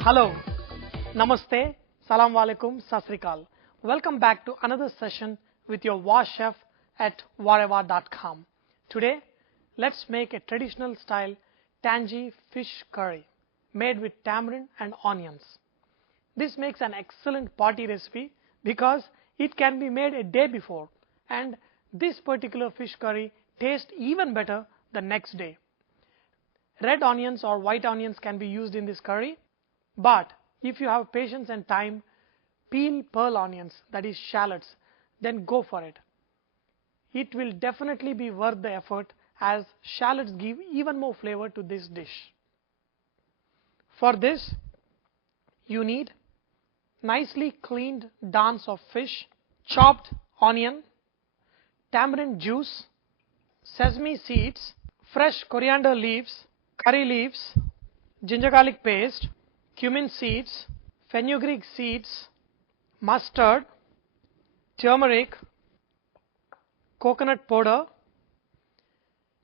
Hello, Namaste, Salam Alaikum, Sat Sri Akal. Welcome back to another session with your VahChef at whatever.com. Today, let's make a traditional style tangy fish curry made with tamarind and onions. This makes an excellent party recipe because it can be made a day before, and this particular fish curry tastes even better the next day. Red onions or white onions can be used in this curry. But if you have patience and time, peel pearl onions, that is shallots, then go for it. It will definitely be worth the effort as shallots give even more flavor to this dish. For this, you need nicely cleaned dance of fish, chopped onion, tamarind juice, sesame seeds, fresh coriander leaves, curry leaves, ginger garlic paste, cumin seeds, fenugreek seeds, mustard, turmeric, coconut powder,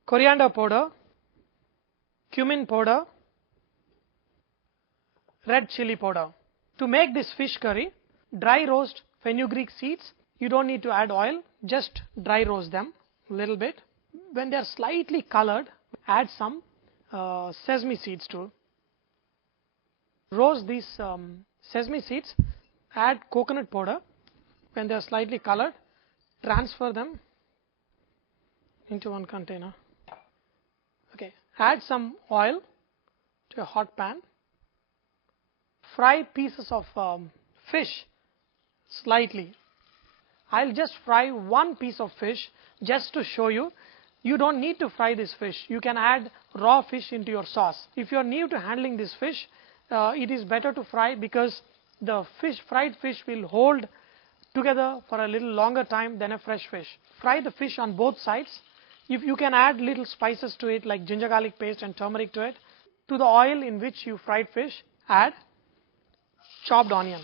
coriander powder, cumin powder, red chilli powder. To make this fish curry, dry roast fenugreek seeds. You don't need to add oil, just dry roast them a little bit. When they are slightly colored, add some sesame seeds too. Roast these sesame seeds, add coconut powder. When they are slightly colored, transfer them into one container. Okay, add some oil to a hot pan. Fry pieces of fish slightly. I'll just fry one piece of fish just to show you. You don't need to fry this fish. You can add raw fish into your sauce. If you are new to handling this fish, it is better to fry because the fried fish will hold together for a little longer time than a fresh fish. Fry the fish on both sides. If you can add little spices to it like ginger garlic paste and turmeric to it. To the oil in which you fried fish, add chopped onion.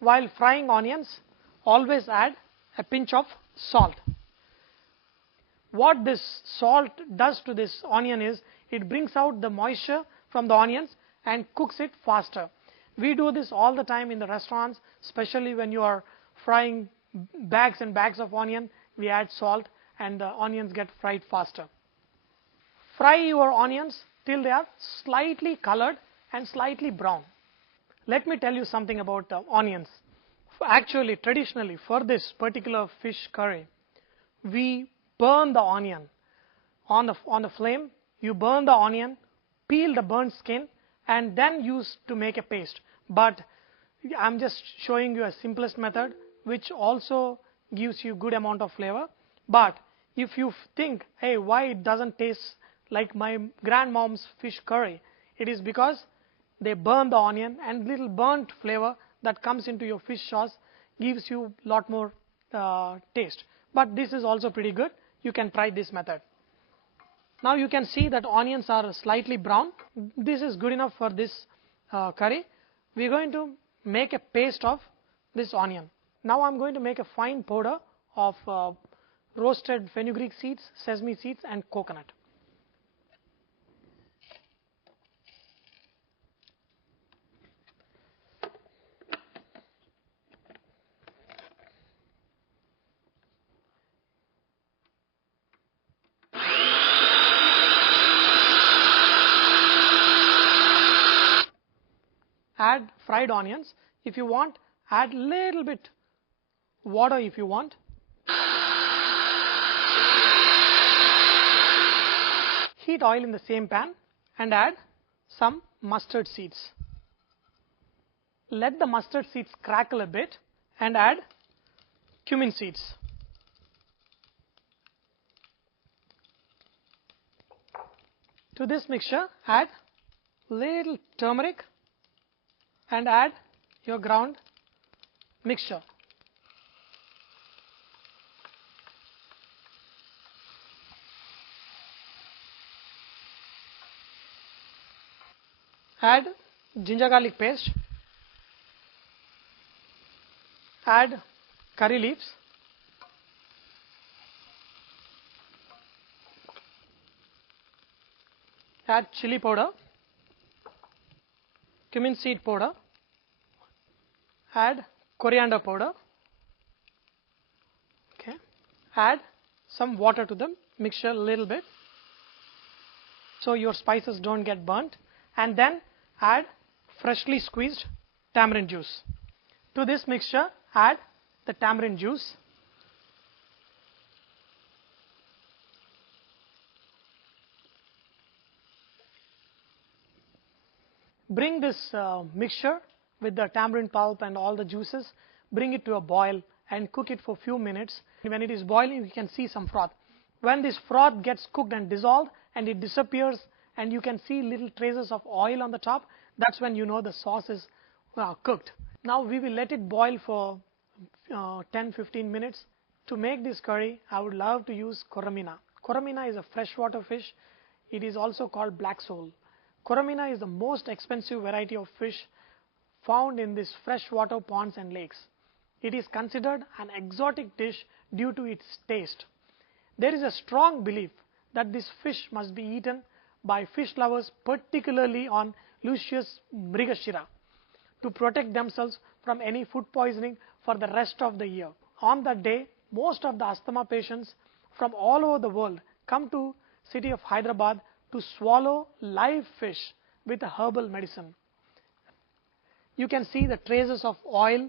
While frying onions, always add a pinch of salt. What this salt does to this onion is it brings out the moisture from the onions and cooks it faster. We do this all the time in the restaurants, especially when you are frying bags and bags of onion. We add salt and the onions get fried faster. Fry your onions till they are slightly colored and slightly brown. Let me tell you something about onions. Actually, traditionally, for this particular fish curry, we burn the onion on the flame. You burn the onion, peel the burnt skin, and then use to make a paste. But I'm just showing you a simplest method, which also gives you good amount of flavor. But if you think, hey, why it doesn't taste like my grandmom's fish curry, it is because they burn the onion, and little burnt flavor that comes into your fish sauce gives you a lot more taste. But this is also pretty good. You can try this method. Now you can see that onions are slightly brown. This is good enough for this curry. We're going to make a paste of this onion. Now I'm going to make a fine powder of roasted fenugreek seeds, sesame seeds, and coconut. Add fried onions. If you want, add little bit water if you want. Heat oil in the same pan and add some mustard seeds. Let the mustard seeds crackle a bit and add cumin seeds. To this mixture, add little turmeric and add your ground mixture. Add ginger garlic paste, add curry leaves, add chili powder, cumin seed powder, add coriander powder, okay, add some water to the mixture a little bit so your spices don't get burnt, and then add freshly squeezed tamarind juice. To this mixture, add the tamarind juice, bring this mixture with the tamarind pulp and all the juices, bring it to a boil and cook it for a few minutes. When it is boiling, you can see some froth. When this froth gets cooked and dissolved and it disappears and you can see little traces of oil on the top, that's when you know the sauce is cooked. Now we will let it boil for 10-15 minutes. To make this curry, I would love to use coromina. Coromina is a freshwater fish. It is also called black sole. Coromina is the most expensive variety of fish found in these freshwater ponds and lakes. It is considered an exotic dish due to its taste. There is a strong belief that this fish must be eaten by fish lovers, particularly on Lucius Mrigashira, to protect themselves from any food poisoning for the rest of the year. On that day, most of the asthma patients from all over the world come to city of Hyderabad to swallow live fish with a herbal medicine. You can see the traces of oil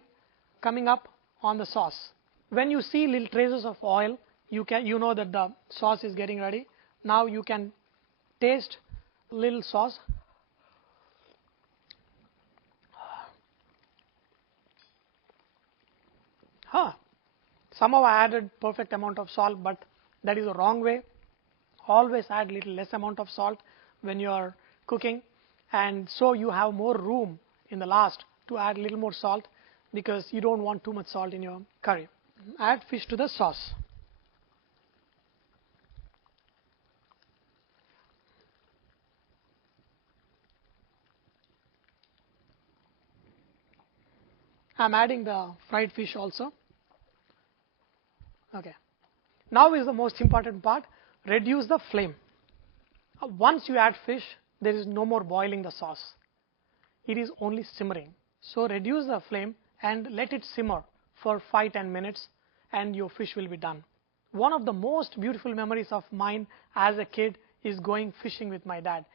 coming up on the sauce. When you see little traces of oil, you know that the sauce is getting ready. Now you can taste little sauce. Somehow I added perfect amount of salt, but that is the wrong way. Always add little less amount of salt when you are cooking, and so you have more room in the last to add little more salt because you don't want too much salt in your curry. Add fish to the sauce. I'm adding the fried fish also. Okay. Now is the most important part. Reduce the flame. Once you add fish, there is no more boiling the sauce. It is only simmering. So reduce the flame and let it simmer for 5-10 minutes and your fish will be done. One of the most beautiful memories of mine as a kid is going fishing with my dad.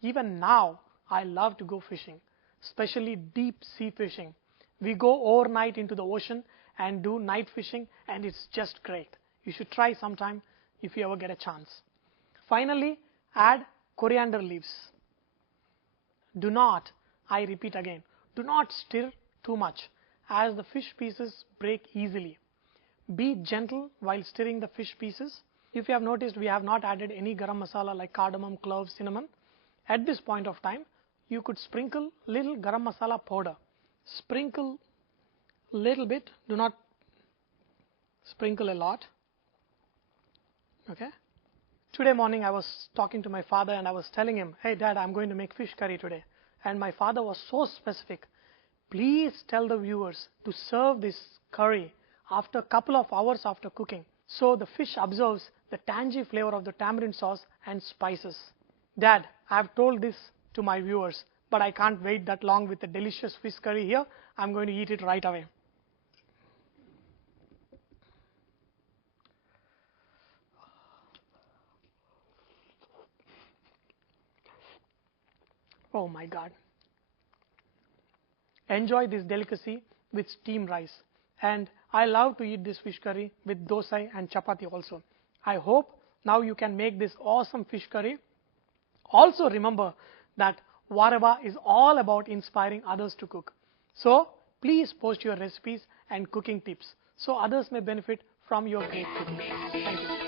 Even now, I love to go fishing, especially deep sea fishing. We go overnight into the ocean and do night fishing, and it's just great. You should try sometime if you ever get a chance. Finally, add coriander leaves. Do not, I repeat again, do not stir too much as the fish pieces break easily. Be gentle while stirring the fish pieces. If you have noticed, we have not added any garam masala like cardamom, cloves, cinnamon. At this point of time, you could sprinkle little garam masala powder. Sprinkle little bit, do not sprinkle a lot. Okay. Today morning I was talking to my father and I was telling him, hey dad, I'm going to make fish curry today. And my father was so specific. Please tell the viewers to serve this curry after a couple of hours after cooking, so the fish absorbs the tangy flavor of the tamarind sauce and spices. Dad, I have told this to my viewers, but I can't wait that long with the delicious fish curry here. I'm going to eat it right away. Oh my God. Enjoy this delicacy with steamed rice. And I love to eat this fish curry with dosa and chapati also. I hope now you can make this awesome fish curry. Also remember that VahChef is all about inspiring others to cook. So please post your recipes and cooking tips so others may benefit from your great cooking. Thank you.